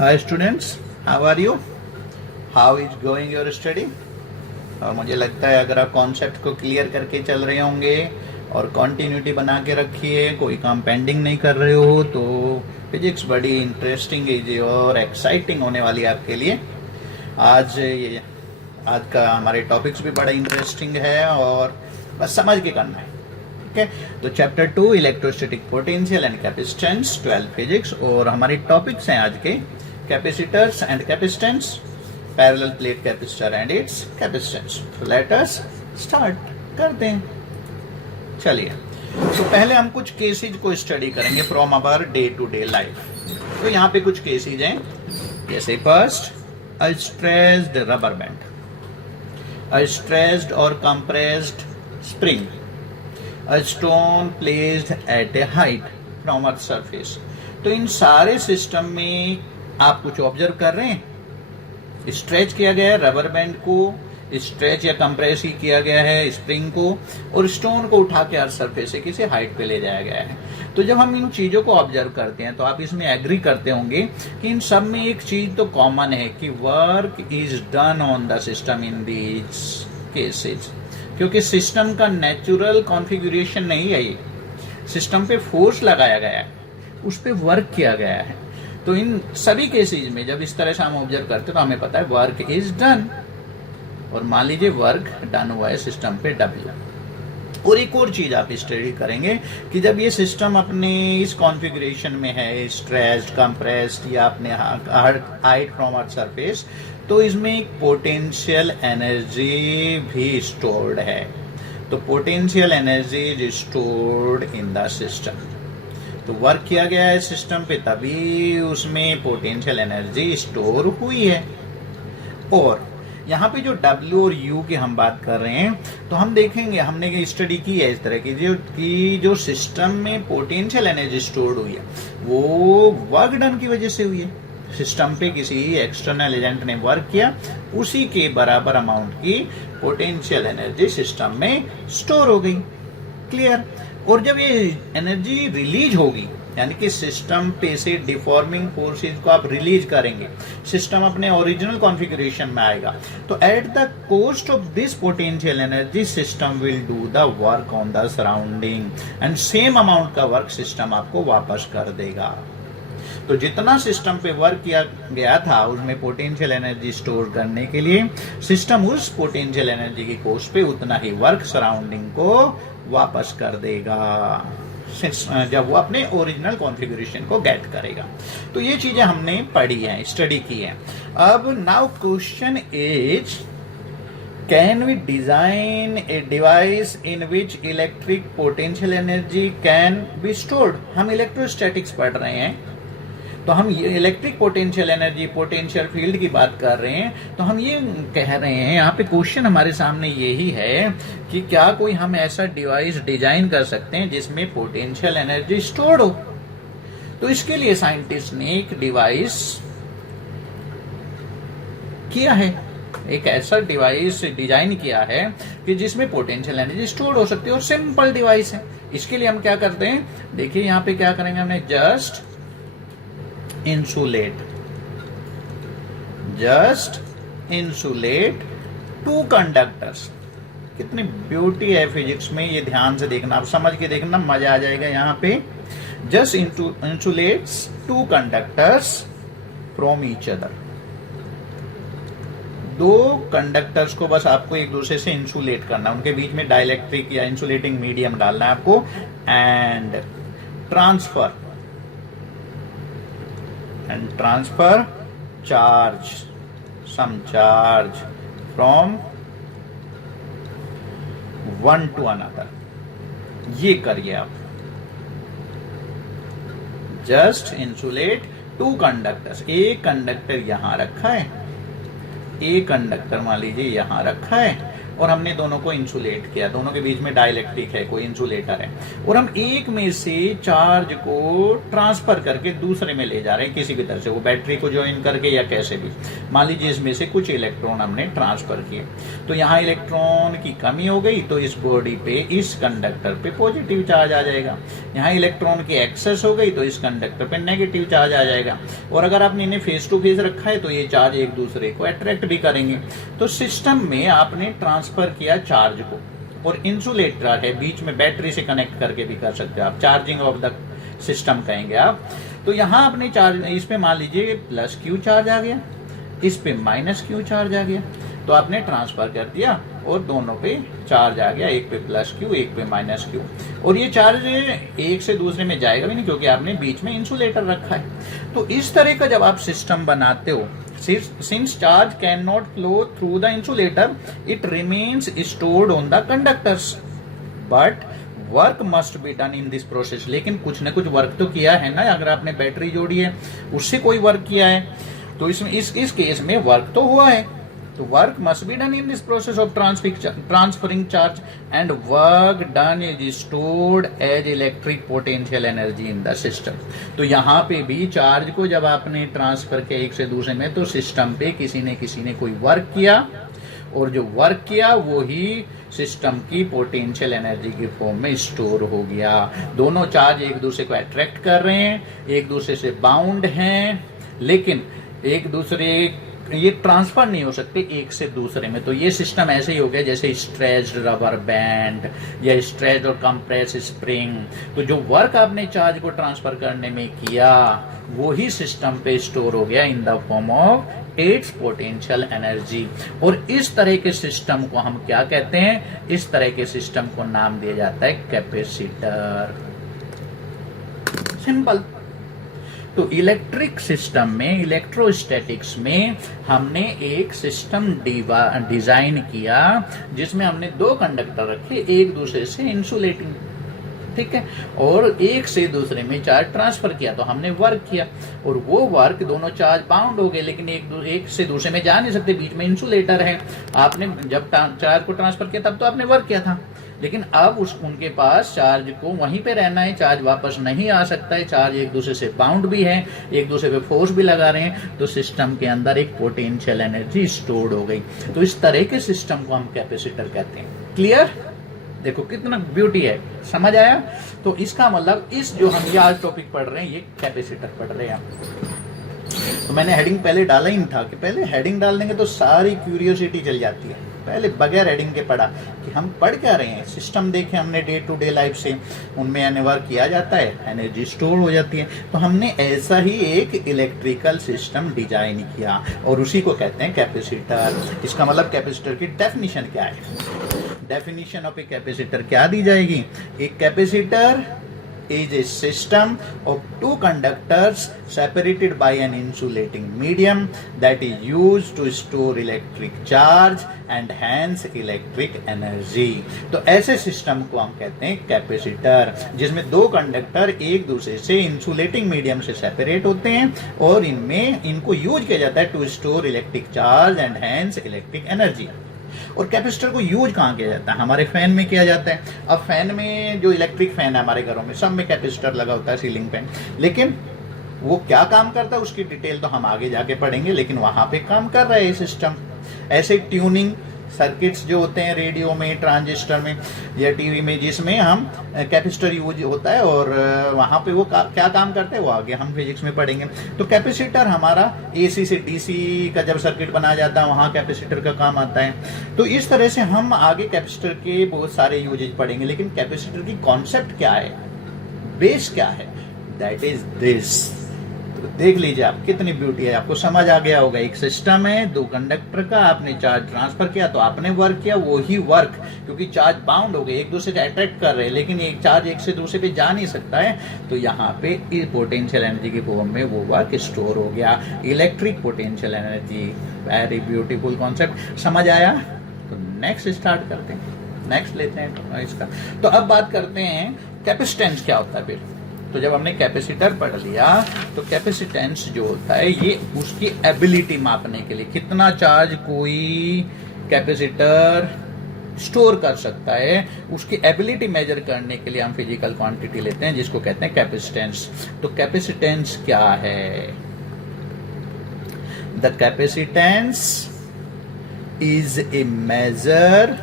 Hi students, how are you? How is going your study? और मुझे लगता है अगर आप कॉन्सेप्ट को क्लियर करके चल रहे होंगे और कॉन्टिन्यूटी बना के रखिए, कोई काम पेंडिंग नहीं कर रहे हो, तो फिजिक्स बड़ी इंटरेस्टिंग और एक्साइटिंग होने वाली है आपके लिए। आज का हमारे टॉपिक्स भी बड़ा इंटरेस्टिंग है और बस समझ के करना है। ओके, तो chapter 2 electrostatic potential and capacitance 12 physics, और हमारे टॉपिक्स हैं आज के capacitors and capacitance, parallel plate capacitor and it's capacitance. तो लेट अस स्टार्ट करते हैं। चलिए, तो पहले हम कुछ केसेज को स्टडी करेंगे from our day to day life. तो यहाँ पे कुछ केसेज हैं, जैसे first, a stressed rubber band, a stressed और compressed spring, a stone placed at a height from earth surface। तो इन सारे सिस्टम में आप कुछ ऑब्जर्व कर रहे हैं, स्ट्रेच किया गया है रबर बैंड को, स्ट्रेच या कंप्रेस ही किया गया है स्प्रिंग को, और स्टोन को उठा के अर्थ सरफेस से किसी हाइट पे ले जाया गया है। तो जब हम इन चीजों को ऑब्जर्व करते हैं तो आप इसमें एग्री करते होंगे कि इन सब में एक चीज तो कॉमन है कि work is done on the system in these cases, क्योंकि सिस्टम का नेचुरल कॉन्फ़िगरेशन नहीं है, ये सिस्टम पे फोर्स लगाया गया है, उस पे वर्क किया गया है। तो इन सभी केसेज में जब इस तरह से हम ऑब्जर्व करते हैं तो हमें पता है वर्क इज डन, और मान लीजिए वर्क डन हुआ है सिस्टम पे डब्ल्यू। और एक और चीज आप स्टडी करेंगे कि जब ये सिस्टम अपने इस कॉन्फ़िगरेशन में है, स्ट्रेस्ड, कंप्रेस्ड या अपने हाइट फ्रॉम अर्थ सरफेस, तो इसमें एक पोटेंशियल एनर्जी भी स्टोर्ड है। तो potential energy is stored in the system. तो वर्क किया गया है सिस्टम पे, तभी उसमें पोटेंशियल एनर्जी स्टोर हुई है। और यहाँ पे जो W और U की हम बात कर रहे हैं, तो हम देखेंगे, हमने स्टडी की है इस तरह की जो सिस्टम में पोटेंशियल एनर्जी स्टोर्ड हुई है वो वर्क डन की वजह से हुई है। सिस्टम पे किसी एक्सटर्नल एजेंट ने वर्क किया, उसी के बराबर अमाउंट की पोटेंशियल एनर्जी सिस्टम में स्टोर हो गई। क्लियर? और जब ये एनर्जी रिलीज होगी, यानी कि सिस्टम पे से डिफॉर्मिंग फोर्सेस को आप रिलीज करेंगे, सिस्टम अपने ओरिजिनल कॉन्फ़िगरेशन में आएगा, तो at the cost of this potential energy system will do the work on the surrounding, and same amount का वर्क सिस्टम आपको वापस कर देगा। तो जितना सिस्टम पे वर्क किया गया था उसमें पोटेंशियल एनर्जी स्टोर करने के लिए सिस्टम उस पोटेंशियल एनर्जी की कॉस्ट पे उतना ही वर्क सराउंडिंग को वापस कर देगा जब वो अपने ओरिजिनल कॉन्फ़िगरेशन को गेट करेगा। तो ये चीजें हमने पढ़ी हैं, स्टडी की हैं। अब now question is, can we design a device in which electric potential energy can be stored. हम इलेक्ट्रोस्टैटिक्स पढ़ रहे हैं, तो हम ये electric potential energy, potential field की बात कर रहे हैं, तो हम ये कह रहे हैं, यहाँ पे क्वेश्चन हमारे सामने यही है कि क्या कोई हम ऐसा डिवाइस डिजाइन कर सकते हैं जिसमें पोटेंशियल एनर्जी स्टोर्ड हो। तो इसके लिए साइंटिस्ट ने एक डिवाइस किया है, एक ऐसा डिवाइस डिजाइन किया है कि जिसमें पोटेंशियल एनर्जी स्टोर्ड हो सकती है, और सिंपल डिवाइस है। इसके लिए हम क्या करते हैं, देखिए यहाँ पे क्या करेंगे, हमने जस्ट इंसुलेट टू कंडक्टर्स। कितनी ब्यूटी है फिजिक्स में, ये ध्यान से देखना, आप समझ के देखना, मजा आ जाएगा। यहाँ पे just insulates two conductors from each other. दो कंडक्टर्स को बस आपको एक दूसरे से इंसुलेट करना, उनके बीच में डाइलेक्ट्रिक या इंसुलेटिंग मीडियम डालना है आपको, and transfer charge, some charge from one to another। ये करिए आप, जस्ट इंसुलेट टू कंडक्टर्स। एक कंडक्टर यहां रखा है, एक कंडक्टर मान लीजिए यहां रखा है, और हमने दोनों को इंसुलेट किया, दोनों के बीच में डाइलेक्ट्रिक है, कोई इंसुलेटर है, और हम एक में से चार्ज को ट्रांसफर करके दूसरे में ले जा रहे हैं किसी भी तरह से, वो बैटरी को ज्वाइन करके या कैसे भी। मान लीजिए इसमें से कुछ इलेक्ट्रॉन हमने ट्रांसफर किए, तो यहाँ इलेक्ट्रॉन की कमी हो गई, तो इस बॉडी पे, इस कंडक्टर पे पॉजिटिव चार्ज आ जाएगा। यहाँ इलेक्ट्रॉन की एक्सेस हो गई, तो इस कंडक्टर पे नेगेटिव चार्ज आ जाएगा। और अगर आपने इन्हें फेस टू फेस रखा है तो ये चार्ज एक दूसरे को अट्रैक्ट भी करेंगे। तो सिस्टम में आपने ट्रांसफर किया चार्ज को, और इंसुलेटर है बीच में, बैटरी से कनेक्ट करके भी कर सकते हो आप, चार्जिंग ऑफ द सिस्टम कहेंगे आप। तो यहाँ आपने चार्ज, इस पे मान लीजिए प्लस क्यू चार्ज आ गया, इस पे माइनस क्यू चार्ज आ गया, तो आपने ट्रांसफर कर दिया और दोनों पे चार्ज आ गया, एक पे प्लस क्यू, एक पे माइनस क्यू। और ये चार्ज एक से दूसरे में जाएगा भी नहीं क्योंकि आपने बीच में इंसुलेटर रखा है। तो इस तरह का जब आप सिस्टम बनाते हो, since charge cannot flow through the insulator, it remains stored on the conductors, but work must be done in this process. लेकिन कुछ न कुछ वर्क तो किया है ना, अगर आपने बैटरी जोड़ी है उससे कोई वर्क किया है, तो इसमें इस केस में वर्क तो हुआ है। तो work must be done in this process of transferring charge, and work done is stored as electric potential energy in the system. तो यहाँ पे भी चार्ज को जब आपने ट्रांसफर किया एक से दूसरे में, तो सिस्टम पे किसी ने कोई वर्क किया, और जो वर्क किया वो ही सिस्टम की पोटेंशियल एनर्जी की फॉर्म में स्टोर हो गया। दोनों चार्ज एक दूसरे को अट्रैक्ट कर रहे हैं, एक दूसरे से बाउंड हैं, लेकिन एक दूसरे, ये ट्रांसफर नहीं हो सकते एक से दूसरे में। तो ये सिस्टम ऐसे ही हो गया जैसे स्ट्रेच्ड रबर बैंड या स्ट्रेच्ड और कंप्रेस स्प्रिंग। तो जो वर्क आपने चार्ज को ट्रांसफर करने में किया वो ही सिस्टम पे स्टोर हो गया in the form of its potential energy. और इस तरह के सिस्टम को हम क्या कहते हैं? इस तरह के सिस्टम को नाम दिया जाता है कैपेसिटर। सिंपल। तो इलेक्ट्रिक सिस्टम में, इलेक्ट्रोस्टैटिक्स में हमने एक सिस्टम डिजाइन किया जिसमें हमने दो कंडक्टर रखे एक दूसरे से इंसुलेटिंग, ठीक है, और एक से दूसरे में चार्ज ट्रांसफर किया, तो हमने वर्क किया। और वो वर्क, दोनों चार्ज बाउंड हो गए लेकिन एक से दूसरे में जा नहीं सकते, बीच में इंसुलेटर है। आपने जब चार्ज को ट्रांसफर किया तब तो आपने वर्क किया था, लेकिन अब उनके पास चार्ज को वहीं पे रहना है, चार्ज वापस नहीं आ सकता है, चार्ज एक दूसरे से बाउंड भी है, एक दूसरे पे फोर्स भी लगा रहे हैं, तो सिस्टम के अंदर एक पोटेंशियल एनर्जी स्टोर्ड हो गई। तो इस तरह के सिस्टम को हम कैपेसिटर कहते हैं। क्लियर? देखो कितना ब्यूटी है, समझ आया? तो इसका मतलब इस जो हम ये आज टॉपिक पढ़ रहे हैं ये कैपेसिटर पढ़ रहे हैं। तो मैंने हेडिंग पहले डाला ही नहीं था कि पहले हेडिंग डाल देंगे तो सारी क्यूरियोसिटी चल जाती है। पहले बगैर हेडिंग के पढ़ा कि हम पढ़ क्या रहे हैं, सिस्टम देखे हमने डे टू डे लाइफ से, उनमें यानी वर्क किया जाता है, एनर्जी स्टोर हो जाती है। तो हमने ऐसा ही एक इलेक्ट्रिकल सिस्टम डिजाइन किया और उसी को कहते हैं कैपेसिटर। इसका मतलब कैपेसिटर की डेफिनेशन क्या है? डेफिनेशन ऑफ ए कैपेसिटर क्या दी जाएगी? एक capacitor is a system of two conductors separated by an insulating medium that is used to store electric charge and hence electric energy। तो ऐसे सिस्टम को हम कहते हैं कैपेसिटर, जिसमें दो कंडक्टर एक दूसरे से इंसुलेटिंग मीडियम से सेपरेट होते हैं और इनको यूज किया जाता है to store electric charge and hence electric energy. और कैपेसिटर को यूज कहाँ किया जाता है? हमारे फैन में किया जाता है। अब फैन में जो इलेक्ट्रिक फैन है हमारे घरों में सब में कैपेसिटर लगा होता है, सीलिंग फैन। लेकिन वो क्या काम करता है उसकी डिटेल तो हम आगे जाके पढ़ेंगे, लेकिन वहां पे काम कर रहा है ये सिस्टम। ऐसे ट्यूनिंग सर्किट्स जो होते हैं रेडियो में, ट्रांजिस्टर में या टीवी में, जिसमें हम कैपेसिटर यूज होता है और वहाँ पे वो क्या काम करते हैं वो आगे हम फिजिक्स में पढ़ेंगे। तो कैपेसिटर हमारा एसी से डीसी का जब सर्किट बनाया जाता है वहाँ कैपेसिटर का काम आता है। तो इस तरह से हम आगे कैपेसिटर के बहुत सारे यूजेज पढ़ेंगे, लेकिन कैपेसिटर की कॉन्सेप्ट क्या है, बेस क्या है? That is this. तो देख लीजिए आप कितनी ब्यूटी है, आपको समझ आ गया होगा। एक सिस्टम है दो कंडक्टर का, आपने चार्ज ट्रांसफर किया तो आपने वर्क किया, वो ही वर्क, क्योंकि चार्ज बाउंड हो गए एक दूसरे से अट्रैक्ट कर रहे हैं, लेकिन एक चार्ज एक से दूसरे पे जा नहीं सकता है, तो यहाँ पे पोटेंशियल एनर्जी की फॉर्म में वो वर्क स्टोर हो गया, electric potential energy. Very beautiful concept, समझ आया? तो नेक्स्ट स्टार्ट करते हैं, नेक्स्ट लेते हैं इसका। तो अब बात करते हैं कैपेसिटेंस क्या होता है। फिर तो जब हमने कैपेसिटर पढ़ लिया तो कैपेसिटेंस जो होता है ये उसकी एबिलिटी मापने के लिए, कितना चार्ज कोई कैपेसिटर स्टोर कर सकता है, उसकी एबिलिटी मेजर करने के लिए हम फिजिकल क्वांटिटी लेते हैं जिसको कहते हैं कैपेसिटेंस। तो कैपेसिटेंस क्या है? The capacitance is a measure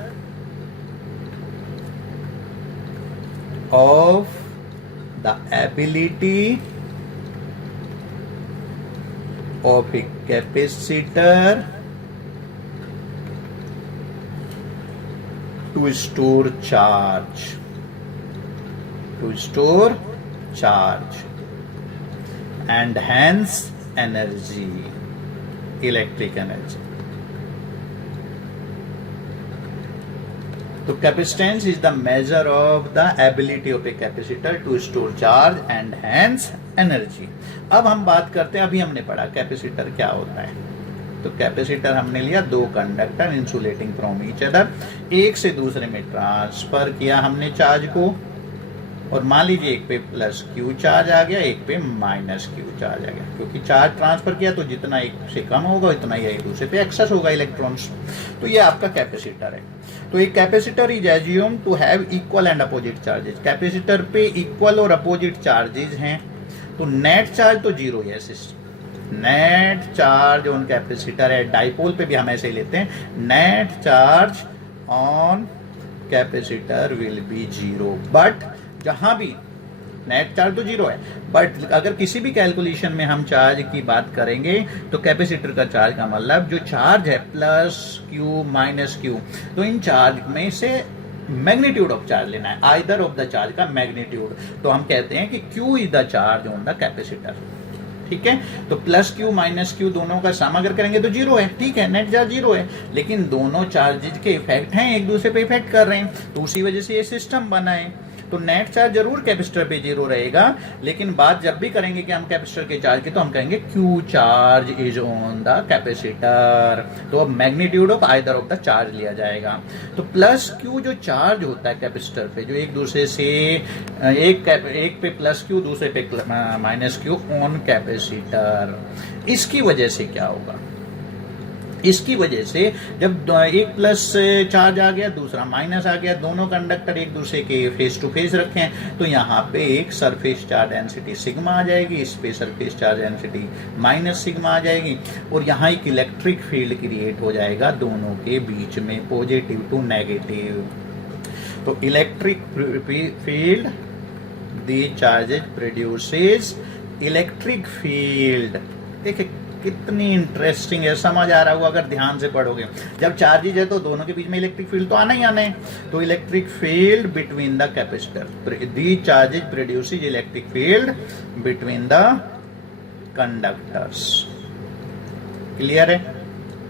of the ability of a capacitor to store charge, and hence energy, electric energy. तो capacitance is the measure of the ability of a capacitor to store charge and hence energy. अब हम बात करते हैं, अभी हमने पढ़ा capacitor क्या होता है। तो कैपेसिटर हमने लिया दो conductor insulating from each other, एक से दूसरे में ट्रांसफर किया हमने चार्ज को, और मान लीजिए एक पे प्लस क्यू चार्ज आ गया, एक पे माइनस क्यू चार्ज आ गया। क्योंकि चार्ज ट्रांसफर किया तो जितना एक से कम होगा उतना ही एक दूसरे पे एक्सेस होगा इलेक्ट्रॉन्स। तो ये आपका कैपेसिटर है। तो एक capacitor is assume to have equal and opposite charges. Capacitor पे इक्वल और अपोजिट चार्जेस हैं। तो नेट चार्ज तो जीरो है, नेट चार्ज ऑन कैपेसिटर है। डाइपोल पे भी हम ऐसे ही लेते हैं, net charge on capacitor will be zero. But जहां भी नेट चार्ज तो जीरो है, बट अगर किसी भी कैलकुलेशन में हम चार्ज की बात करेंगे तो कैपेसिटर का चार्ज का मतलब जो चार्ज है प्लस क्यू माइनस क्यू, तो इन चार्ज में से मैग्नीट्यूड ऑफ चार्ज लेना है, आइदर ऑफ द चार्ज का मैग्नीट्यूड। तो हम कहते हैं कि Q is the charge on the capacitor. ठीक है, तो प्लस क्यू माइनस क्यू दोनों का सम अगर करेंगे तो जीरो है। ठीक है, नेट चार्ज जीरो है, लेकिन दोनों चार्जेज के इफेक्ट हैं, एक दूसरे पे इफेक्ट कर रहे हैं, तो उसी वजह से ये सिस्टम बना है। तो नेट चार्ज जरूर कैपेसिटर पे जीरो रहेगा, लेकिन बात जब भी करेंगे कि हम कैपेसिटर के चार्ज की, तो हम कहेंगे Q charge is on the capacitor. तो अब magnitude of either of the charge लिया जाएगा। तो प्लस क्यू जो चार्ज होता है कैपेसिटर पे, जो एक दूसरे से एक पे प्लस क्यू दूसरे पे माइनस क्यू ऑन कैपेसिटर, इसकी वजह से क्या होगा? इसकी वजह से जब एक प्लस चार्ज आ गया दूसरा माइनस आ गया, दोनों कंडक्टर एक दूसरे के फेस टू फेस रखे हैं, तो यहाँ पे एक सरफेस चार्ज डेंसिटी सिग्मा आ जाएगी, इस पे surface charge density minus sigma आ जाएगी, और यहाँ एक इलेक्ट्रिक फील्ड क्रिएट हो जाएगा दोनों के बीच में, पॉजिटिव टू नेगेटिव। तो electric field the charges produces electric field. देखिए कितनी इंटरेस्टिंग है, समझ आ रहा होगा अगर ध्यान से पढ़ोगे। जब चार्जेज है तो दोनों के बीच में इलेक्ट्रिक फील्ड तो आना ही आना है। तो electric field between the capacitor, the charges produces electric field between the conductors. Clear है,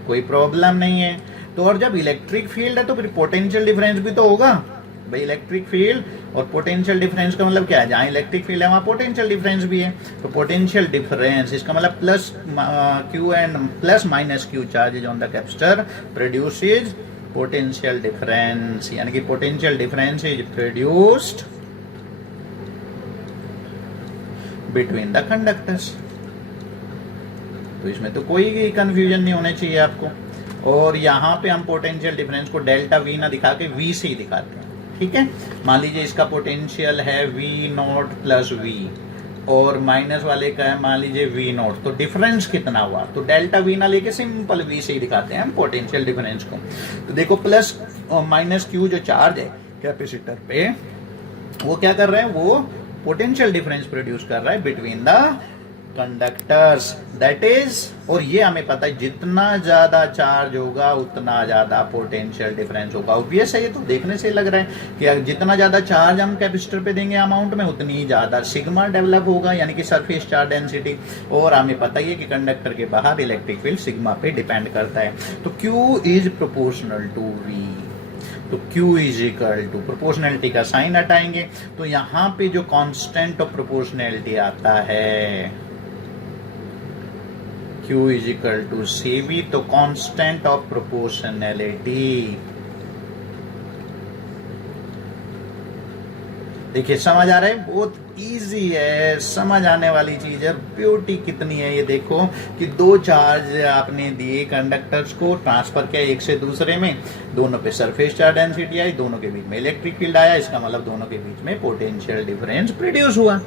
कोई प्रॉब्लम नहीं है। तो और जब इलेक्ट्रिक फील्ड है तो फिर पोटेंशियल डिफरेंस भी तो होगा भाई। इलेक्ट्रिक फील्ड और पोटेंशियल डिफरेंस का मतलब क्या है? जहां इलेक्ट्रिक फील्ड है वहां पोटेंशियल डिफरेंस भी है। तो पोटेंशियल डिफरेंस इसका मतलब plus Q and plus minus Q charges on the capacitor produces potential difference, यानी कि potential difference is produced between the conductors. तो इसमें तो कोई कंफ्यूजन नहीं होना चाहिए आपको। और यहाँ पे हम पोटेंशियल डिफरेंस को डेल्टा वी ना दिखा के वी से ही दिखाते हैं। ठीक है, मान लीजिए इसका पोटेंशियल है वी नॉट प्लस वी, और माइनस वाले का है मान लीजिए वी नॉट, तो डिफरेंस कितना हुआ? तो डेल्टा वी ना लेके सिंपल वी से ही दिखाते हैं हम पोटेंशियल डिफरेंस को। तो देखो प्लस और माइनस क्यू जो चार्ज है कैपेसिटर पे, वो क्या कर रहे हैं? वो पोटेंशियल डिफरेंस प्रोड्यूस कर रहा है between the conductors, that is, और ये हमें पता है जितना ज्यादा चार्ज होगा उतना ज्यादा पोटेंशियल डिफरेंस होगा। ऑब्वियस है, ये तो देखने से लग रहा है कि जितना ज्यादा चार्ज हम कैपेसिटर पे देंगे अमाउंट में, उतनी ज्यादा सिग्मा डेवलप होगा, यानी कि सरफेस चार्ज डेंसिटी। और हमें पता ही है कि कंडक्टर के बाहर इलेक्ट्रिक फील्ड सिग्मा पे डिपेंड करता है। तो Q is proportional to V। तो Q is equal to, proportionality का साइन हटाएंगे तो यहाँ पे जो कांस्टेंट ऑफ प्रोपोर्शनैलिटी आता है Q is equal to CV, तो कांस्टेंट ऑफ प्रोपोर्शनैलिटी। देखिए समझ आ रहा है, बहुत इजी है, समझ आने वाली चीज है। ब्यूटी कितनी है ये देखो कि दो चार्ज आपने दिए कंडक्टर्स को, ट्रांसफर किया एक से दूसरे में, दोनों पे सरफेस चार्ज डेंसिटी आई, दोनों के बीच में इलेक्ट्रिक फील्ड आया, इसका मतलब दोनों के बीच में पोटेंशियल डिफरेंस प्रोड्यूस हुआ।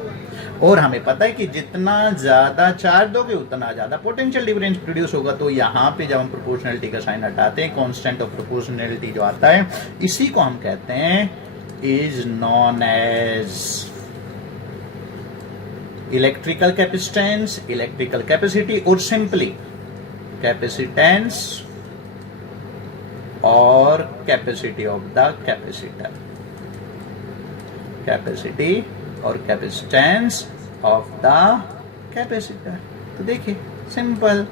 और हमें पता है कि जितना ज्यादा चार्ज दोगे उतना ज्यादा पोटेंशियल डिफरेंस प्रोड्यूस होगा। तो यहाँ पे जब हम प्रोपोर्शनलिटी का साइन हटाते हैं, कांस्टेंट ऑफ प्रोपोर्शनलिटी जो आता है, इसी को हम कहते हैं is known as electrical capacitance, electrical capacity, or simply capacitance or capacity of the capacitor, capacity और capacitance of the capacitor। तो देखिए सिंपल,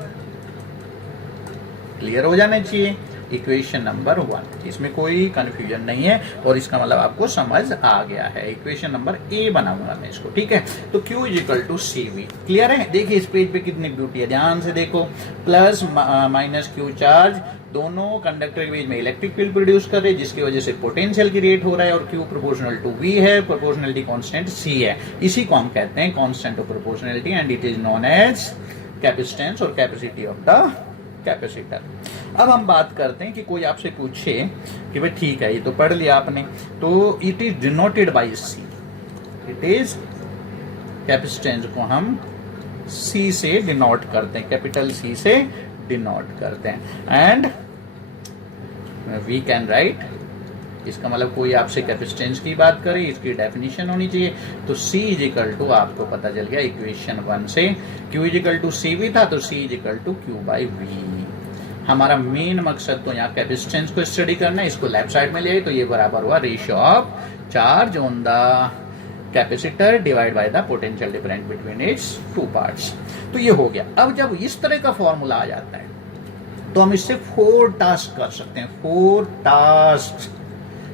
क्लियर हो जाना चाहिए। इक्वेशन नंबर 1, इसमें कोई कंफ्यूजन नहीं है और इसका मतलब आपको समझ आ गया है। इक्वेशन नंबर ए बनाऊंगा मैं इसको, ठीक है। तो Q equal to CV, clear है। देखिए इस पेज पे कितनी ब्यूटी है, ध्यान से देखो। प्लस माइनस Q चार्ज दोनों कंडक्टर के बीच में इलेक्ट्रिक फील्ड प्रोड्यूस कर रहे हैं, जिसकी वजह से पोटेंशियल क्रिएट हो रहा है। और Q प्रोपोर्शनल टू V है, प्रोपोर्शनलिटी कांस्टेंट C है। इसी को हम कहते हैं constant of proportionality and it is known as capacitance और कैपेसिटी ऑफ द कैपेसिटर। अब हम बात करते हैं कि कोई आपसे पूछे कि भाई ठीक है ये तो पढ़ लिया आपने, तो it is denoted by C, it is capacitance को हम सी से डिनोट करते हैं, कैपिटल सी से डिनोट करते हैं। एंड वी कैन राइट, इसका मतलब कोई आपसे कैपेसिटेंस की बात करे, इसकी डेफिनेशन होनी चाहिए। तो C इज इक्वल टू, आपको पता चल गया इक्वेशन 1 से, Q is equal to CV था, तो C is equal to Q by V। हमारा मेन मकसद तो यहाँ कैपेसिटेंस को स्टडी करना है, इसको लेफ्ट साइड में ले आए तो ये बराबर हुआ ratio of charge on the capacitor divide by the potential difference between it's two parts. तो ये हो गया। अब जब इस तरह का फॉर्मूला आ जाता है तो हम इससे 4 टास्क कर सकते हैं, 4 टास्क।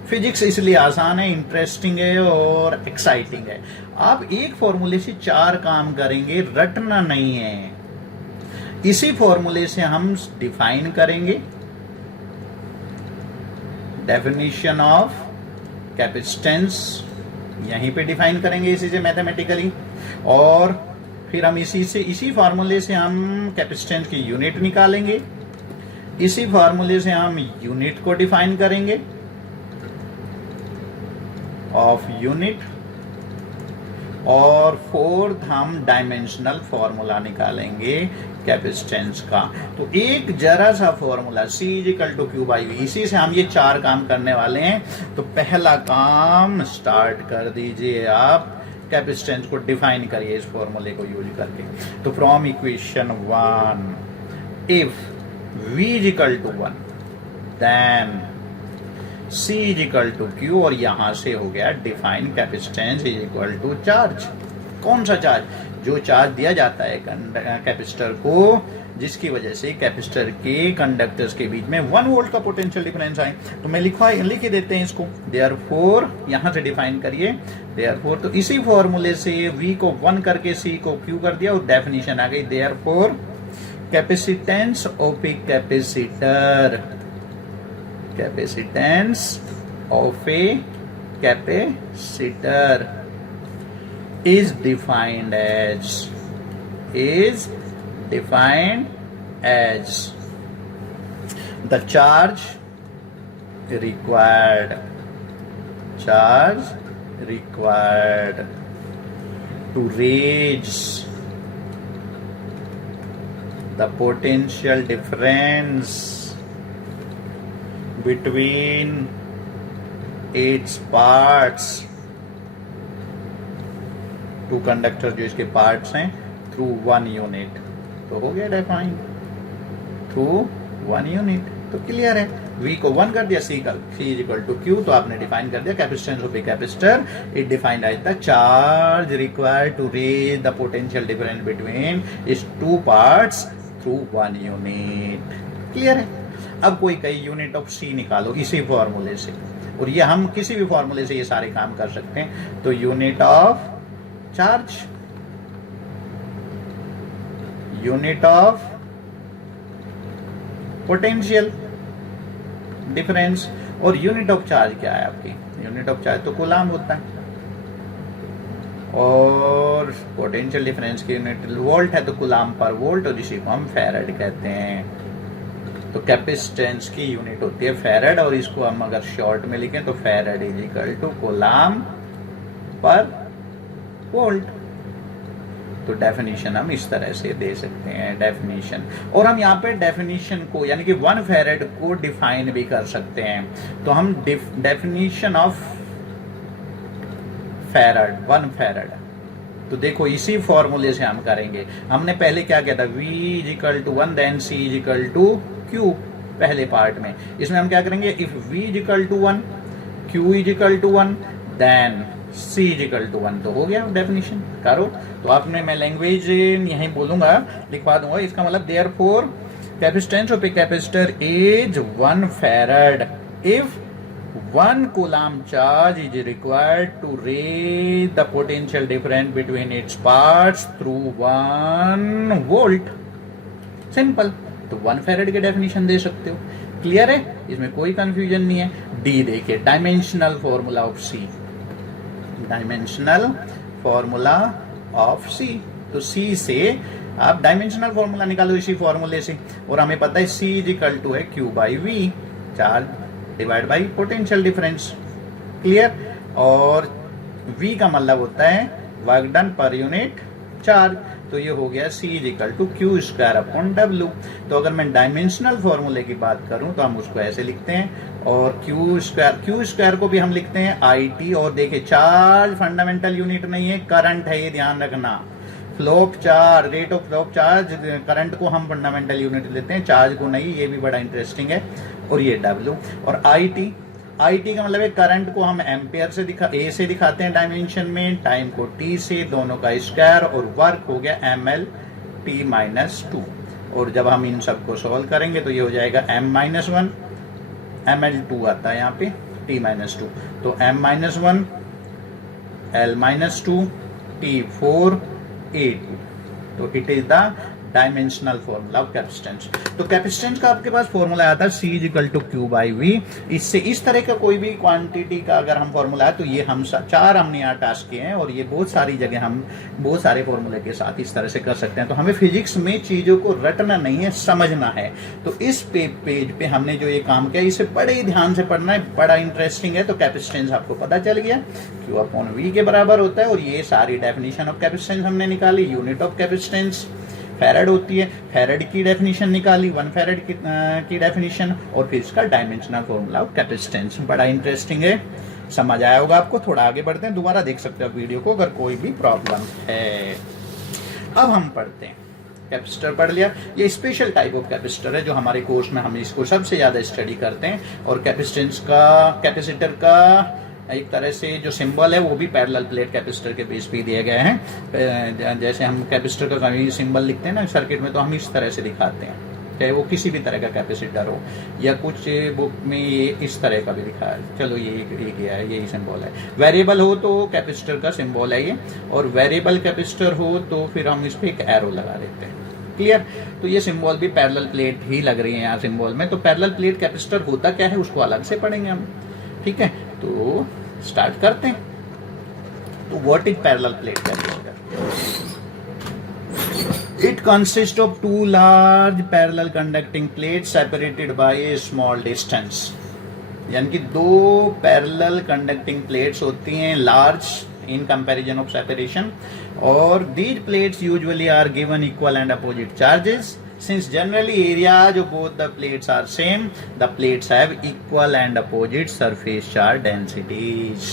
फिजिक्स इसलिए आसान है, इंटरेस्टिंग है और एक्साइटिंग है। आप एक फॉर्मूले से 4 काम करेंगे, रटना नहीं है। इसी फॉर्मूले से हम डिफाइन करेंगे डेफिनेशन ऑफ कैपेसिटेंस, यहीं पे डिफाइन करेंगे इसी से मैथमेटिकली, और फिर हम इसी फॉर्मूले से हम कैपेसिटेंस की यूनिट निकालेंगे, इसी फॉर्मूले से हम यूनिट को डिफाइन करेंगे ऑफ यूनिट, और 4th हम डायमेंशनल फॉर्मूला निकालेंगे कैपेसिटेंस का। तो एक जरा सा formula C is equal to Q by V, इसी से हम ये 4 काम करने वाले हैं। तो पहला काम स्टार्ट कर दीजिए आप, कैपेसिटेंस को डिफाइन करिए इस फॉर्मूले को यूज करके। तो from equation 1, if V is equal to 1 then C is equal to Q, और यहां से हो गया define capacitance is equal to charge. कौन सा चार्ज? जो चार्ज दिया जाता है कैपेसिटर को, जिसकी वजह से कैपेसिटर के कंडक्टर्स के बीच में 1 वोल्ट का पोटेंशियल डिफरेंस आए। तो मैं लिख ही देते हैं इसको, देयरफॉर यहां से डिफाइन करिए, देयरफॉर। तो इसी फॉर्मूले से V को 1 करके C को Q कर दिया और डेफिनेशन आ गई, therefore capacitance of a capacitor, capacitance of a capacitor is defined as the charge required to raise the potential difference between its parts, 2 conductor जो इसके पार्ट्स हैं, थ्रू 1 यूनिट। तो हो गया डिफाइन थ्रू 1 यूनिट। तो clear है, V को 1 कर दिया, C is equal to Q, तो आपने डिफाइन कर दिया capacitance of a capacitor, it defined as the charge required to raise the potential difference between its 2 parts through 1 unit. Clear है। अब कोई कई यूनिट ऑफ C निकालो इसी फॉर्मूले से, और ये हम किसी भी फॉर्मूले से ये सारे काम कर सकते हैं। तो unit of charge, unit of potential difference, और यूनिट ऑफ चार्ज क्या है आपकी? यूनिट ऑफ चार्ज तो कूलाम होता है, और पोटेंशियल डिफरेंस की यूनिट वोल्ट है तो कूलाम पर वोल्ट, और इसी को हम फैराड कहते हैं। तो कैपेसिटेंस की यूनिट होती है फैराड, और इसको हम अगर शॉर्ट में लिखें तो farad is equal to coulomb per volt. तो डेफिनेशन हम इस तरह से दे सकते हैं डेफिनेशन, और हम यहाँ पे डेफिनेशन को यानी कि 1 फैराड को डिफाइन भी कर सकते हैं। तो हम डेफिनेशन ऑफ फैराड 1 फैराड, तो देखो इसी फॉर्मूले से हम करेंगे। हमने पहले क्या किया था, V is equal to 1 then C is equal to Q पहले पार्ट में। इसमें हम क्या करेंगे, if V is equal to 1, Q is equal to 1 then C is equal to 1, तो हो गया डेफिनेशन करो। तो आपने मैं लैंग्वेज यहीं बोलूंगा, लिखवा दूंगा। इसका मतलब therefore capacitance of a capacitor is 1 farad if 1 coulomb charge is required to raise the potential difference between its parts through 1 volt. Simple. तो 1 फैराड की डेफिनेशन दे सकते हो। क्लियर है, इसमें कोई कंफ्यूजन नहीं है। डी देखिए, dimensional formula of C, dimensional formula of C. तो सी से आप डायमेंशनल फॉर्मूला निकालो इसी फॉर्मूले से, और हमें पता है सी इज इक्वल टू है Q by V, charge divide by potential difference. Clear. और V का मतलब होता है work done per unit charge. तो ये हो गया C is equal to Q square upon W। तो अगर मैं डायमेंशनल फॉर्मूले की बात करूं तो हम उसको ऐसे लिखते हैं, और क्यू स्क्वायर को भी हम लिखते हैं IT। और देखिए चार्ज फंडामेंटल यूनिट नहीं है, करंट है, ये ध्यान रखना। Flop charge, rate of flop charge, current को हम फंडामेंटल यूनिट लेते हैं, चार्ज को नहीं, ये भी बड़ा इंटरेस्टिंग है। और ये W। और IT का मतलब है करंट को हम एम्पियर से A से दिखाते हैं डायमेंशन में, टाइम को T से, दोनों का स्क्वायर, और वर्क हो गया ML-T-2। और जब हम इन सबको सॉल्व करेंगे तो ये हो जाएगा M-1, ML2 आता है यहाँ पे, T-2। तो M-1, L-2, T4, A2। तो it is the dimensional formula of capacitance. तो कैपेसिटेंस का आपके पास फॉर्मूला आता है C is equal to Q by V. इससे इस तरह का कोई भी क्वांटिटी का अगर हम फॉर्मूला है तो ये हम 4 हमने यहाँ टास्क किए हैं, और ये बहुत सारी जगह हम बहुत सारे फॉर्मूले के साथ इस तरह से कर सकते हैं। तो हमें फिजिक्स में चीजों को रटना नहीं है, समझना है। तो इस पेज पे हमने जो ये काम किया इसे बड़े ही ध्यान से पढ़ना है, बड़ा इंटरेस्टिंग है। तो कैपेसिटेंस आपको पता चल गया क्यू अपॉन वी के बराबर होता है, और ये सारी डेफिनेशन ऑफ कैपेसिटेंस हमने निकाली। यूनिट ऑफ कैपेसिटेंस फैराड होती है, फैराड की डेफिनेशन निकाली, 1 फैराड की डेफिनेशन, और फिर इसका डायमेंशनल फॉर्मूला ऑफ कैपेसिटेंस। बड़ा इंटरेस्टिंग है, समझ आया होगा आपको। थोड़ा आगे बढ़ते हैं, दोबारा देख सकते हो वीडियो को अगर कोई भी प्रॉब्लम है। अब हम पढ़ते हैं, कैपेसिटर पढ़ लिया। ये स्पेशल टाइप ऑफ कैपेसिटर है जो हमारे कोर्स में हम इसको सबसे ज्यादा स्टडी करते हैं। और कैपेसिटर का एक तरह से जो सिंबल है वो भी पैरेलल प्लेट कैपेसिटर के बेस पे दिए गए हैं। जैसे हम कैपेसिटर का कभी सिंबल लिखते हैं ना सर्किट में, तो हम इस तरह से दिखाते हैं, चाहे वो किसी भी तरह का कैपेसिटर हो, या कुछ बुक में ये इस तरह का भी लिखा है। चलो ये है, यही सिंबल है। वेरिएबल हो तो कैपेसिटर का सिंबल है ये, और वेरिएबल कैपेसिटर हो तो फिर हम इस पर एक एरो लगा देते हैं। क्लियर। तो ये सिंबल भी पैरेलल प्लेट ही लग रही है यहाँ सिंबल में। तो पैरेलल प्लेट कैपेसिटर होता क्या है उसको अलग से पढ़ेंगे हम, ठीक है। तो स्टार्ट करते हैं। तो what is parallel plate capacitor? It consist of 2 large parallel conducting plate separated by a small distance. यानी कि 2 पैरेलल कंडक्टिंग प्लेट्स होती हैं, large in comparison of separation, और these plates usually are given equal and opposite charges. Since generally areas of both the plates are same, the plates have equal and opposite surface charge densities.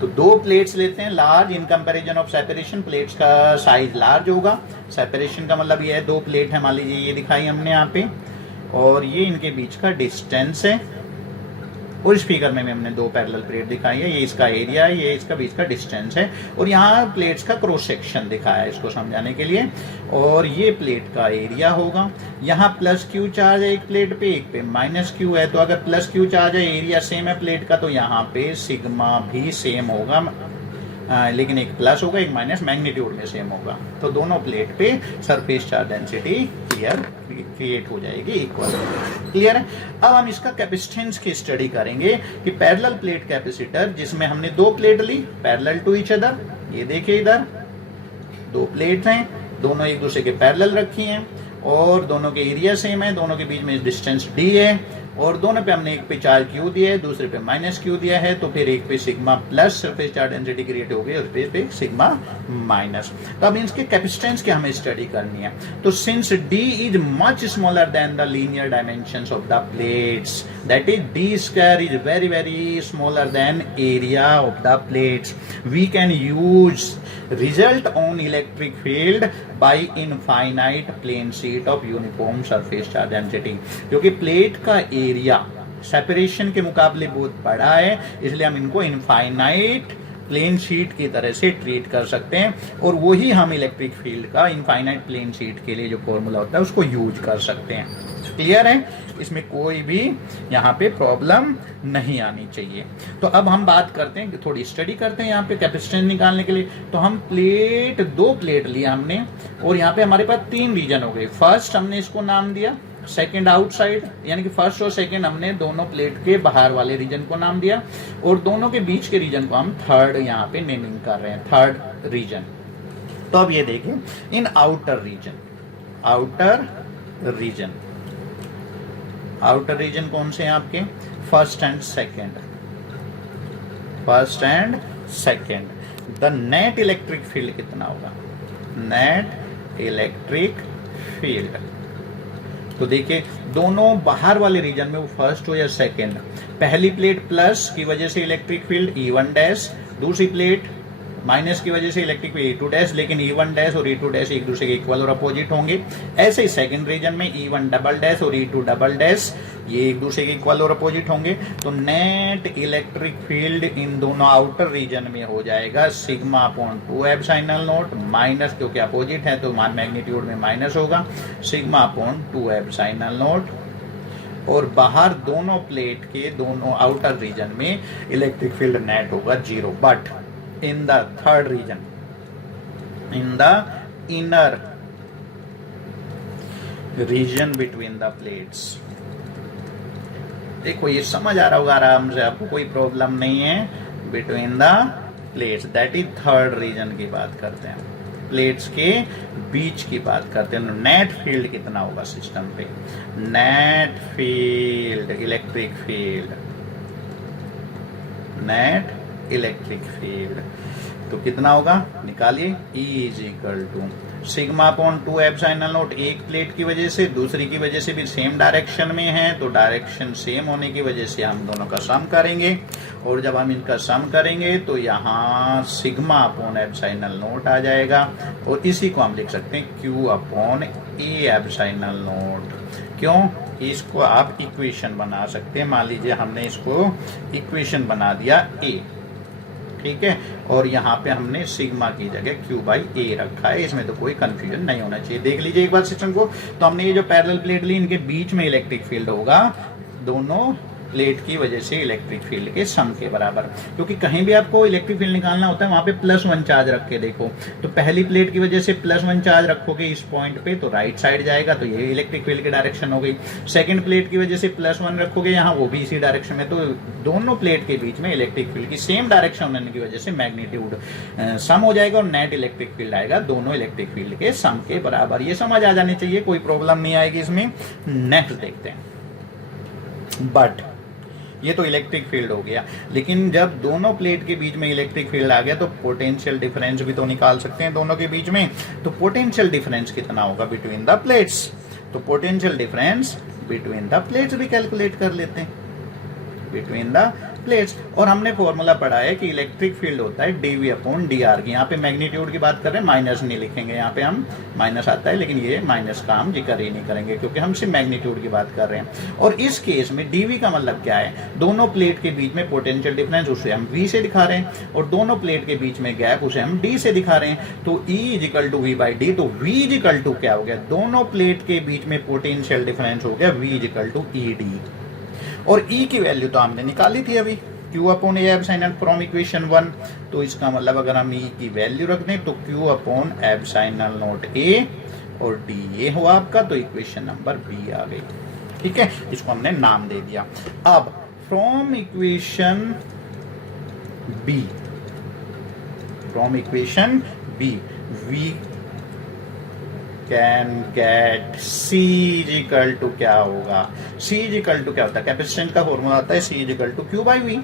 तो 2 plates लेते हैं large in comparison of separation. Plates का size large होगा, separation का मतलब ये है 2 plate है, मान लीजिए ये दिखाई हमने यहाँ पे, और ये इनके बीच का डिस्टेंस है। और इस फिगर में हमने 2 पैरेलल प्लेट दिखाई है, ये इसका एरिया है, ये इसका बीच का डिस्टेंस है, और यहाँ प्लेट्स का क्रॉस सेक्शन दिखाया है इसको समझाने के लिए। और ये प्लेट का एरिया होगा। यहाँ प्लस क्यू चार्ज है एक प्लेट पे, एक पे माइनस क्यू है। तो अगर प्लस क्यू चार्ज है, एरिया सेम है प्लेट का, तो यहाँ पे सिग्मा भी सेम होगा, लेकिन एक प्लस होगा एक माइनस, मैग्नीट्यूड में सेम होगा। तो दोनों प्लेट पे सरफेस चार्ज डेंसिटी क्रिएट हो जाएगी इक्वल। क्लियर है। अब हम इसका कैपेसिटेंस की स्टडी करेंगे कि पैरेलल प्लेट कैपेसिटर जिसमें हमने 2 प्लेट ली पैरेलल टू ईच अदर, ये देखिए इधर, दो प्लेट हैं, दोनों एक दूसरे के पैरेलल रखी हैं और दोनों के एरिया सेम है, दोनों के बीच में डिस्टेंस d है और दोनों पे हमने एक पे चार्ज q दिया है, दूसरे पे माइनस q दिया है, तो फिर एक पे sigma plus surface charge density create हो गई और पे सिग्मा माइनस। तो अब इसके कैपेसिटेंस की हमें स्टडी करनी है। तो since d is much smaller than the linear dimensions of the plates, that is d square is very very smaller than area of the plates, we can use result on electric field by infinite plane sheet of uniform surface charge density। क्योंकि plate का area separation के मुकाबले बहुत बड़ा है, इसलिए हम इनको इनफाइनाइट प्लेन शीट की तरह से ट्रीट कर सकते हैं और वही हम इलेक्ट्रिक फील्ड का इनफाइनाइट प्लेन शीट के लिए जो फॉर्मूला होता है उसको यूज कर सकते हैं। क्लियर है? इसमें कोई भी यहाँ पे प्रॉब्लम नहीं आनी चाहिए। तो अब हम बात करते हैं, थोड़ी स्टडी करते हैं यहाँ पे कैपेसिटेंस निकालने के लिए। तो हम दो प्लेट लिया हमने और यहाँ पे हमारे पास तीन रीजन हो गए। फर्स्ट हमने इसको नाम दिया, सेकंड आउटसाइड, यानी कि फर्स्ट और सेकंड हमने दोनों प्लेट के बाहर वाले रीजन को नाम दिया और दोनों के बीच के रीजन को हम थर्ड यहाँ पे नेमिंग कर रहे हैं, थर्ड रीजन। तो अब ये देखिए, इन आउटर रीजन कौन से हैं आपके? First and second. The net electric field कितना होगा? नेट इलेक्ट्रिक फील्ड, तो देखिए दोनों बाहर वाले रीजन में वो फर्स्ट हो या सेकंड, पहली प्लेट प्लस की वजह से इलेक्ट्रिक फील्ड E1 डैश, दूसरी प्लेट माइनस की वजह से इलेक्ट्रिक फील्ड E2 डैश, लेकिन E1 डैश और E2 डैश एक दूसरे के इक्वल और अपोजिट होंगे। ऐसे ही सेकंड रीजन में E1 डबल डैश और E2 डबल डैश ये एक दूसरे के इक्वल और अपोजिट होंगे। तो नेट इलेक्ट्रिक फील्ड इन दोनों आउटर रीजन में हो जाएगा sigma upon 2 epsilon not, minus क्योंकि अपोजिट है तो मान मैग्नीट्यूड में माइनस होगा, सिग्मा अपॉन 2 एप्सिलॉन नॉट। और बाहर दोनों प्लेट के दोनों आउटर रीजन में इलेक्ट्रिक फील्ड नेट होगा 0, but in the third region, in the inner region between the plates। देखो ये समझ आ रहा होगा आराम से, आपको कोई प्रॉब्लम नहीं है। Between the plates, that is third region की बात करते हैं, प्लेट्स के बीच की बात करते हैं। नेट फील्ड कितना होगा सिस्टम पे? Net field electric field, net electric field तो कितना होगा? निकालिए। E is equal to sigma upon 2 epsilon naught, एक प्लेट की वजह से, दूसरी की वजह से भी सेम डायरेक्शन में है, तो डायरेक्शन सेम होने की वजह से हम दोनों का सम करेंगे और जब हम इनका सम करेंगे तो यहाँ सिग्मा अपॉन एप्सिलॉन नॉट आ जाएगा और इसी को हम लिख सकते हैं Q upon A epsilon not. क्यों? इसको आप इक्वेशन बना सकते हैं। मान लीजिए हमने इसको इक्वेशन बना दिया A, ठीक है, और यहाँ पे हमने सिग्मा की जगह Q बाई A रखा है, इसमें तो कोई कंफ्यूजन नहीं होना चाहिए। देख लीजिए एक बार सिस्टम को। तो हमने ये जो पैरेलल प्लेट ली, इनके बीच में इलेक्ट्रिक फील्ड होगा दोनों प्लेट की वजह से इलेक्ट्रिक फील्ड के सम के बराबर, क्योंकि कहीं भी आपको इलेक्ट्रिक फील्ड निकालना होता है वहां पे +1 चार्ज रख के देखो। तो पहली प्लेट की वजह से +1 चार्ज रखोगे इस पॉइंट पे तो राइट साइड जाएगा, तो ये इलेक्ट्रिक फील्ड की डायरेक्शन हो गई। सेकंड प्लेट की वजह से +1 रखोगे यहाँ, वो भी इसी डायरेक्शन में, तो दोनों प्लेट के बीच में इलेक्ट्रिक फील्ड की सेम डायरेक्शन होने की वजह से मैग्नीट्यूड सम हो जाएगा और नेट इलेक्ट्रिक फील्ड आएगा दोनों इलेक्ट्रिक फील्ड के सम के बराबर। ये समझ आ जानी चाहिए, कोई प्रॉब्लम नहीं आएगी इसमें। नेक्स्ट देखते हैं। बट ये तो इलेक्ट्रिक फील्ड हो गया, लेकिन जब दोनों प्लेट के बीच में इलेक्ट्रिक फील्ड आ गया तो पोटेंशियल डिफरेंस भी तो निकाल सकते हैं दोनों के बीच में। तो पोटेंशियल डिफरेंस कितना होगा बिटवीन द प्लेट्स? तो potential difference between the plates भी कैलकुलेट कर लेते हैं, बिटवीन द प्लेट्स। और हमने फॉर्मूला पढ़ा है कि इलेक्ट्रिक फील्ड होता है dV अपॉन dr की। यहाँ पे मैग्नीट्यूड की बात कर रहे हैं, माइनस नहीं लिखेंगे, यहाँ पे हम माइनस आता है लेकिन ये माइनस का हम जिक्र ही नहीं करेंगे क्योंकि हम सिर्फ मैग्नीट्यूड की बात कर रहे हैं। और इस केस में dV का मतलब क्या है? दोनों प्लेट के बीच में पोटेंशियल डिफरेंस, उसे हम V से दिखा रहे हैं, और दोनों प्लेट के बीच में गैप, उसे हम D से दिखा रहे हैं। तो E equal to V by D, तो V इजिकल टू क्या हो गया? दोनों प्लेट के बीच में पोटेंशियल डिफरेंस हो गया V इजिकल टू ED। और E की वैल्यू तो हमने निकाली थी अभी, Q upon A epsilon from equation 1। तो इसका मतलब अगर हम E की वैल्यू रख दें तो Q upon epsilon not A और D ये हुआ आपका, तो इक्वेशन नंबर B आ गई। ठीक है, इसको हमने नाम दे दिया। अब from equation B we can get C is equal to क्या होगा, सी इज इक्वल टू क्या होता है, कैपेसिटेंस का फॉर्मूला आता है C is equal to Q by V.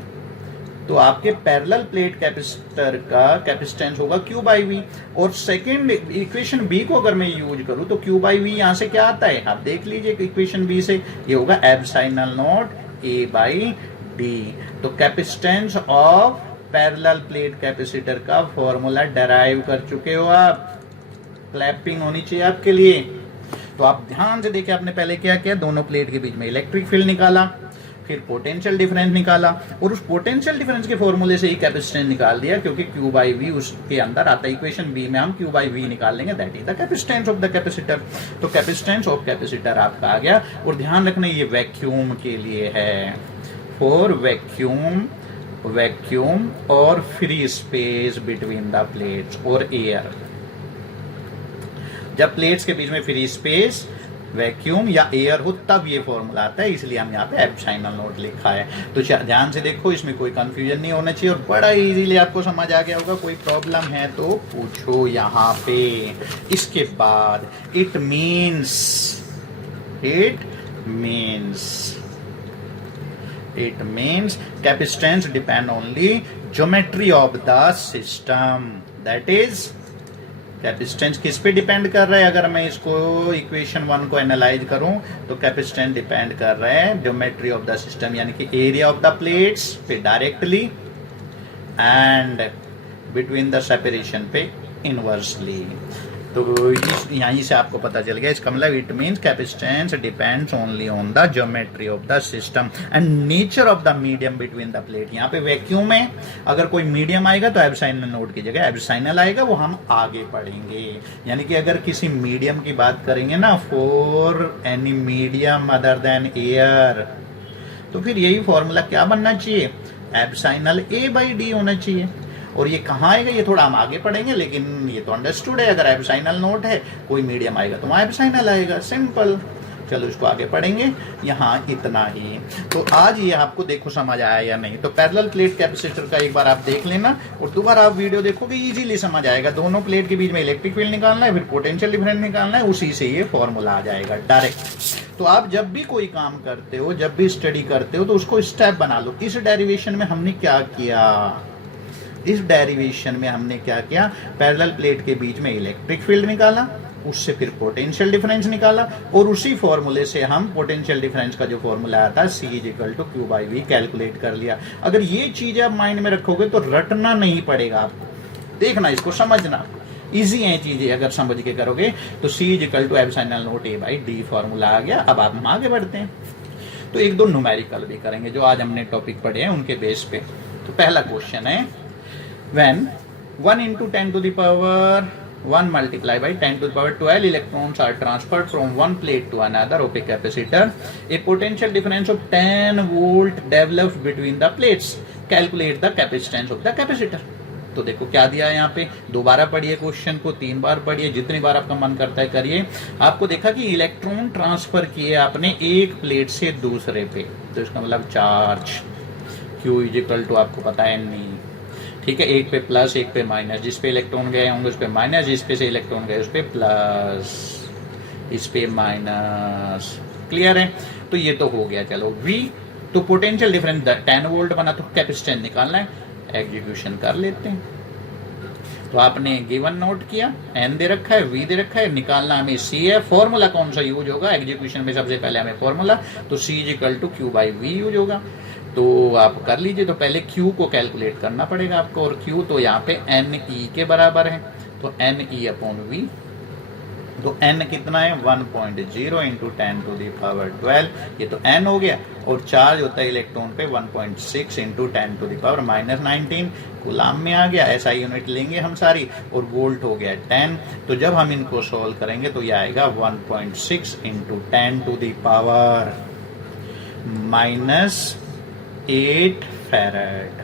तो आपके पैरेलल प्लेट कैपेसिटर का कैपेसिटेंस होगा क्यू बाई वी। और सेकेंड इक्वेशन बी को अगर मैं यूज करूं तो क्यू बाई वी यहां से क्या आता है, आप देख लीजिए इक्वेशन बी से, ये होगा epsilon naught A by D. तो capacitance of parallel plate capacitor का फॉर्मूला डराइव कर चुके हो आप, क्लैपिंग होनी चाहिए आपके लिए। तो आप ध्यान से देखिए, आपने पहले क्या किया, दोनों प्लेट के बीच में इलेक्ट्रिक फील्ड निकाला, फिर पोटेंशियल डिफरेंस निकाला, और उस पोटेंशियल डिफरेंस के फॉर्मूले से ही कैपेसिटेंस निकाल दिया, क्योंकि क्यू बाई वी उसके अंदर आता है। इक्वेशन बी में हम क्यू बाई वी निकाल लेंगे, that is the capacitance of the capacitor. तो कैपेसिटेंस ऑफ कैपेसिटर आपका आ गया। और ध्यान रखना ये वैक्यूम के लिए है, फॉर वैक्यूम और free space between the plates और एयर। जब प्लेट्स के बीच में फ्री स्पेस, वैक्यूम या एयर हो तब ये फॉर्मूला आता है, इसलिए हम यहाँ पे एप्सिलॉन नॉट लिखा है। तो ध्यान से देखो, इसमें कोई कंफ्यूजन नहीं होना चाहिए और बड़ा इजीली आपको समझ आ गया होगा। कोई प्रॉब्लम है तो पूछो यहाँ पे। इसके बाद it means capacitance depend only geometry of the system. That is capacitance किस पे डिपेंड कर रहा है, अगर मैं इसको इक्वेशन 1 को एनालाइज करूं तो कैपेसिटेंस डिपेंड कर रहा है ज्योमेट्री ऑफ द सिस्टम, यानी कि एरिया ऑफ द प्लेट्स पे directly and between the separation पे इनवर्सली। तो यहीं से आपको पता चल गया इसका मतलब it means capacitance depends only on the geometry of the system and nature of the medium between the plate. यहाँ पे वैक्यूम है, अगर कोई मीडियम आएगा तो एप्सिलॉन नोट की जगह एप्सिलॉन आएगा, वो हम आगे पढ़ेंगे। यानी कि अगर किसी मीडियम की बात करेंगे ना, for any medium other than air, तो फिर यही फॉर्मूला क्या बनना चाहिए, एप्सिलॉन ए बाई डी होना चाहिए। और ये कहाँ आएगा ये थोड़ा हम आगे पढ़ेंगे, लेकिन ये तो अंडरस्टूड है। अगर एप्सिलॉन नोट है, कोई मीडियम आएगा तो वहाँ एप्सिलॉन आएगा, सिंपल। चलो इसको आगे पढ़ेंगे, यहाँ इतना ही। तो आज ये आपको देखो समझ आया या नहीं। तो पैरेलल प्लेट कैपेसिटर का एक बार आप देख लेना और दोबारा आप वीडियो देखोगे, इजीली समझ आएगा। दोनों प्लेट के बीच में इलेक्ट्रिक फील्ड निकालना है, फिर पोटेंशियल डिफरेंस निकालना है, उसी से ये फॉर्मूला आ जाएगा डायरेक्ट। तो आप जब भी कोई काम करते हो, जब भी स्टडी करते हो, तो उसको स्टेप बना लो। इस डेरिवेशन में हमने क्या किया, इस डेरिवेशन में हमने क्या किया, पैरेलल प्लेट के बीच में इलेक्ट्रिक फील्ड निकाला, उससे फिर पोटेंशियल डिफरेंस निकाला, और उसी फॉर्मूले से हम पोटेंशियल डिफरेंस का जो फॉर्मूला आता है C is equal to Q by V calculate कर लिया। अगर ये चीज आप माइंड में रखोगे तो रटना नहीं पड़ेगा आपको, देखना, इसको समझना, इजी है चीजें। अगर समझ के करोगे तो C is equal to epsilon naught A by D formula आ गया। अब आप आगे बढ़ते हैं, तो एक दो न्यूमेरिकल भी करेंगे जो आज हमने टॉपिक पढ़े हैं उनके बेस पे। तो पहला क्वेश्चन है, when 1 into 10 to the power 1 multiplied by 10 to the power 12 electrons are transferred from one plate to another of a capacitor, a potential difference of 10 volt develops between the plates, calculate the capacitance of the capacitor। तो देखो क्या दिया है यहाँ पे, दोबारा पढ़िए question को, 3 बार पढ़िए, जितनी बार आपका मन करता है करिए। आपको देखा कि इलेक्ट्रॉन ट्रांसफर किए आपने एक प्लेट से दूसरे पे, तो इसका मतलब charge Q is equal to आपको पता है नहीं, ठीक है, एक पे प्लस एक पे माइनस, जिस पे इलेक्ट्रॉन गए होंगे उस पे माइनस, जिस पे से इलेक्ट्रॉन गए उस पे प्लस, इस पे माइनस। क्लियर है? तो ये तो हो गया। चलो V, तो पोटेंशियल डिफरेंस 10 वोल्ट बना, तो कैपेसिटेंस निकालना है, एग्जीक्यूशन कर लेते हैं। तो आपने गिवन नोट किया, N दे रखा है, V दे रखा है, निकालना हमें C है। फॉर्मूला कौन सा यूज होगा एग्जीक्यूशन में, सबसे पहले हमें फॉर्मूला, तो C is equal to Q by V use होगा। तो आप कर लीजिए। तो पहले Q को कैलकुलेट करना पड़ेगा आपको, और Q तो यहाँ पे NE के बराबर है, तो NE अपॉन V। तो N कितना है, 1.0 इंटू 10 टू दी पावर 12, ये तो N हो गया। और चार्ज होता है इलेक्ट्रॉन पे 1.6 into 10 to the power -19 coulomb में आ गया। ऐसा यूनिट लेंगे हम सारी, और वोल्ट हो गया 10। तो जब हम इनको सॉल्व करेंगे तो ये आएगा 1.6 into 10 to the power -8 farad.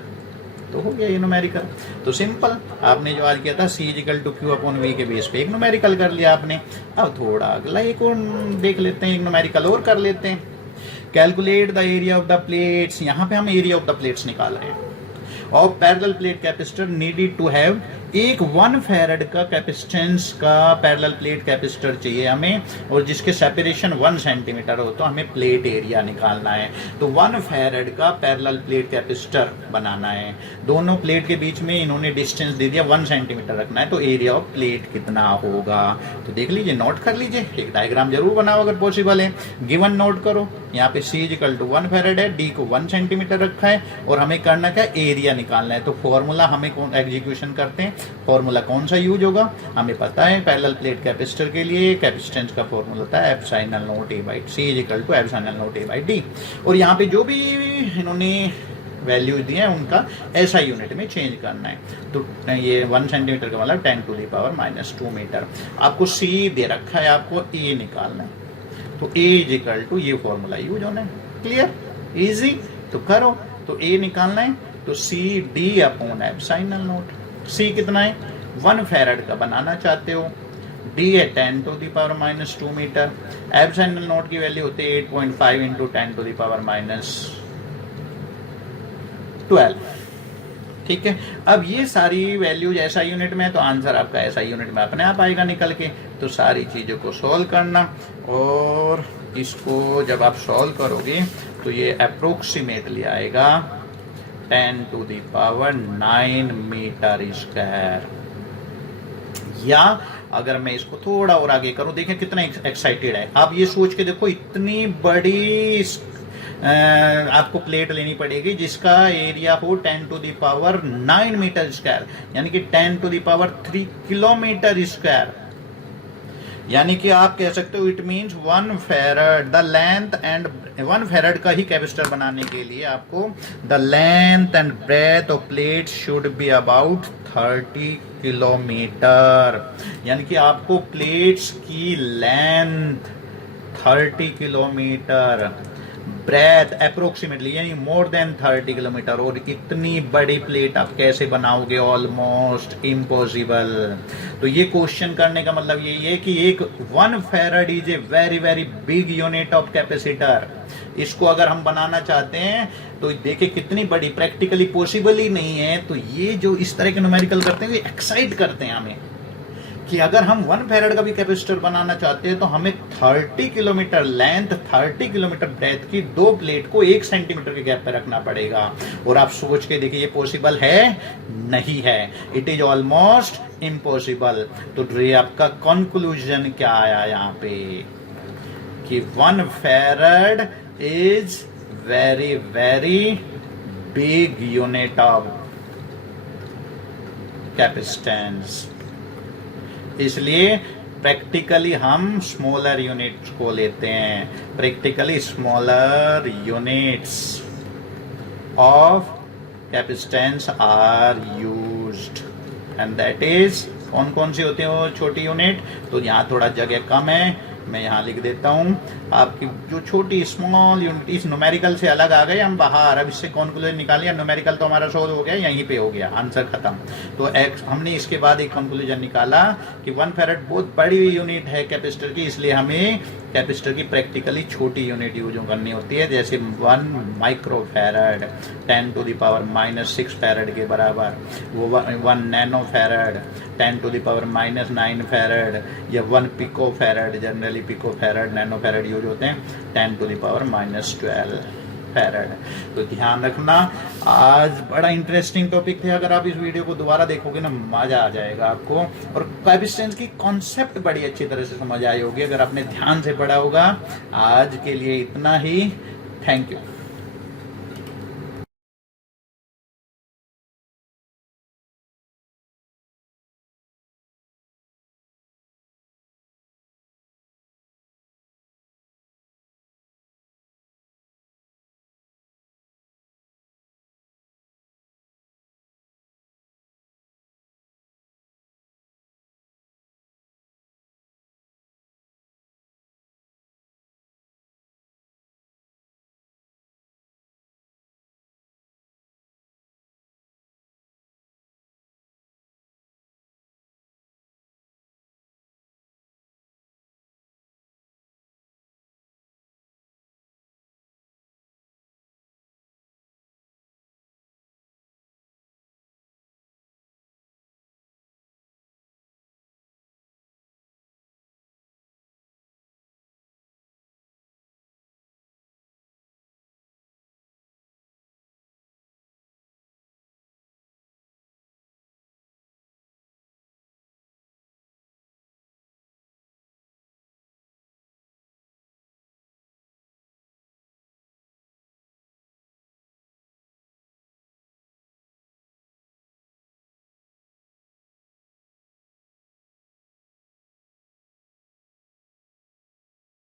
तो हो गया ये न्यूमेरिकल। तो सिंपल, आपने जो आज किया था C equal to Q upon V के बेस पे एक न्यूमेरिकल कर लिया आपने। अब थोड़ा अगला एक और देख लेते हैं, एक न्यूमेरिकल और कर लेते हैं। Calculate the area of the plates, यहाँ पे हम एरिया ऑफ द प्लेट्स निकाल रहे हैं। Of parallel plate capacitor needed to have एक 1 फैरड का कैपेसिटेंस का पैरेलल प्लेट कैपेसिटर चाहिए हमें, और जिसके सेपरेशन 1 सेंटीमीटर हो, तो हमें प्लेट एरिया निकालना है। तो 1 फैरड का पैरेलल प्लेट कैपेसिटर बनाना है, दोनों प्लेट के बीच में इन्होंने डिस्टेंस दे दिया 1 सेंटीमीटर रखना है, तो एरिया ऑफ प्लेट कितना होगा। तो देख लीजिए, नोट कर लीजिए, एक डायग्राम जरूर बनाओ अगर पॉसिबल है। गिवन नोट करो, यहाँ पे C = 1 फैरड है, D को 1 सेंटीमीटर रखा है, और हमें करना क्या, एरिया निकालना है। तो फॉर्मूला हमें कौन एग्जीक्यूशन करते हैं, फॉर्मूला कौन सा यूज होगा, हमें पता है पैरेलल प्लेट कैपेसिटर के लिए कैपेसिटेंस का फॉर्मूला होता है C = A/D। और यहाँ पे जो भी इन्होंने वैल्यू दिए हैं उनका SI यूनिट में चेंज करना है। तो ये 1 सेंटीमीटर का मतलब 10⁻² मीटर। आपको C दे रखा है, आपको A निकालना है, तो A ये फॉर्मूला यूज होना है। क्लियर, इजी, तो करो। तो A निकालना है, तो CD/ε0। C कितना है, 1 फैरड का बनाना चाहते हो, D है 10⁻² मीटर, ε0 की वैल्यू होती है 8.5 × 10⁻12। ठीक है, अब ये सारी वैल्यूज SI यूनिट में है, तो आंसर आपका SI यूनिट में अपने आप आएगा निकल के। तो सारी चीज़ों को सॉल्व करना, और इसको जब आप सॉल्व करोगे तो ये अप्रोक्सीमेटली आएगा 10⁹ मीटर²। या अगर मैं इसको थोड़ा और आगे करूं, देखें कितना एक्साइटेड है। आप ये सोच के देखो, इतनी बड़ी आपको प्लेट लेनी पड़ेगी जिसका एरिया हो 10⁹ मीटर², यानी कि 10⁻³ किलोमीटर²। यानी कि आप कह सकते हो it means 1 farad the length and 1 farad का ही कैपेसिटर बनाने के लिए आपको the length and breadth of plate should be about 30 kilometre. यानी कि आपको प्लेट्स की लेंथ 30 किलोमीटर, ब्रेथ अप्रोक्सीमेटली यानी मोर देन 30 किलोमीटर। और इतनी बड़ी प्लेट आप कैसे बनाओगे, ऑलमोस्ट इम्पॉसिबल। तो ये क्वेश्चन करने का मतलब यही है कि एक 1 farad is a very very big unit of capacitor. इसको अगर हम बनाना चाहते हैं तो देखिए कितनी बड़ी, प्रैक्टिकली पॉसिबल ही नहीं है। तो ये जो इस तरह के न्यूमेरिकल करते हैं, ये एक्साइट करते हैं हमें कि अगर हम 1 फैरड का भी कैपेसिटर बनाना चाहते हैं तो हमें 30 किलोमीटर लेंथ, 30 किलोमीटर ब्रेथ की 2 प्लेट को 1 सेंटीमीटर के गैप पे रखना पड़ेगा। और आप सोच के देखिए, ये पॉसिबल है, नहीं है, इट इज ऑलमोस्ट इम्पॉसिबल। तो ये आपका कंक्लूजन क्या आया यहाँ पे कि 1 farad is very very big unit of capacitance. इसलिए प्रैक्टिकली हम स्मॉलर यूनिट्स को लेते हैं, practically smaller units of capacitance are used, and that is कौन कौन सी होती है वो छोटी यूनिट। तो यहाँ थोड़ा जगह कम है, मैं यहाँ लिख देता हूँ। आपकी जो छोटी स्मॉल यूनिट, इस न्यूमेरिकल से अलग आ गए हम बाहर। अब इससे कंक्लूजन निकालिए, न्यूमेरिकल तो हमारा सोल्व हो गया, यहीं पे हो गया, आंसर खत्म। तो हमने इसके बाद एक कंक्लूजन निकाला कि 1 फैरड बहुत बड़ी यूनिट है कैपेसिटर की, इसलिए हमें कैपेसिटर की प्रैक्टिकली छोटी यूनिट यूज करनी होती है, जैसे 1 माइक्रो फैरड 10⁻⁻6 फैरड के बराबर, वो 1 नैनो फैरड 10⁻⁹ फैरड, या 1 pico farad, generally pico farad nano farad use होते हैं, 10⁻⁻12 फैरड। तो ध्यान रखना, आज बड़ा इंटरेस्टिंग टॉपिक थे। अगर आप इस वीडियो को दोबारा देखोगे ना, मजा आ जाएगा आपको, और कैपेसिटेंस की कॉन्सेप्ट बड़ी अच्छी तरह से समझ आई होगी अगर आपने ध्यान से पढ़ा होगा। आज के लिए इतना ही, थैंक यू।